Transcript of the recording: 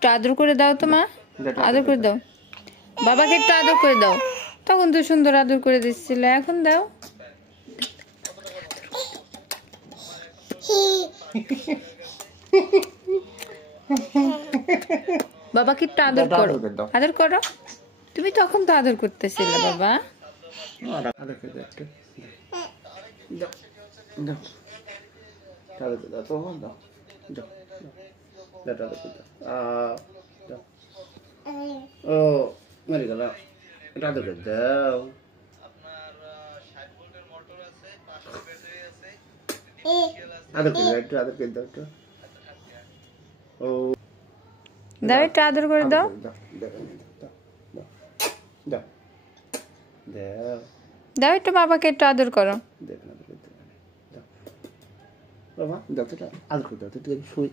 একটু আদর করে দাও তো মা, আদর করে দাও বাবাকে, একটু আদর করে দাও। তখন তো সুন্দর আদর করে দিচ্ছিল, এখন দাও। বাবাকে একটু আদর করো, আদর করো। তুমি তখন তো আদর করতেছিলে বাবা। ও মরে গেল, এটা আদর করে দাও। আদর করে দাও, একটু আদর করে দাও, একটু। ও দাও, একটু আদর করে দাও। দাও একটু, বাবাকে একটু আদর করো। বাবা দাও তো, আদর করে দাও তো, শুই।